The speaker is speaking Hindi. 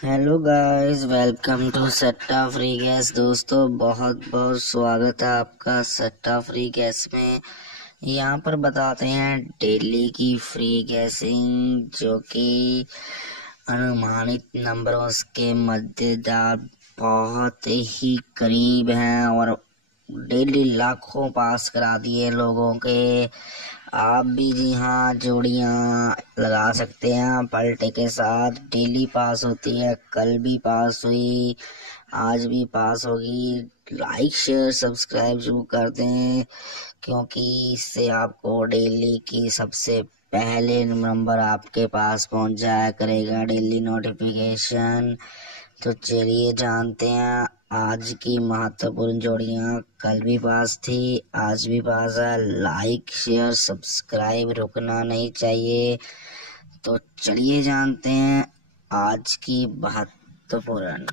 हेलो गाइस, वेलकम टू सट्टा फ्री गैस। दोस्तों, बहुत बहुत स्वागत है आपका सट्टा फ्री गैस में। यहाँ पर बताते हैं डेली की फ्री गैसिंग, जो कि अनुमानित नंबरों के मद्देदार बहुत ही करीब हैं और डेली लाखों पास करा दिए लोगों के। आप भी जी हाँ जोड़ियाँ लगा सकते हैं पलटे के साथ। डेली पास होती है, कल भी पास हुई, आज भी पास होगी। लाइक शेयर सब्सक्राइब जरूर कर दें, क्योंकि इससे आपको डेली की सबसे पहले नंबर आपके पास पहुंच जाया करेगा, डेली नोटिफिकेशन। तो चलिए जानते हैं आज की महत्वपूर्ण जोड़ियां। कल भी पास थी, आज भी पास है। लाइक शेयर सब्सक्राइब रुकना नहीं चाहिए। तो चलिए जानते हैं आज की महत्वपूर्ण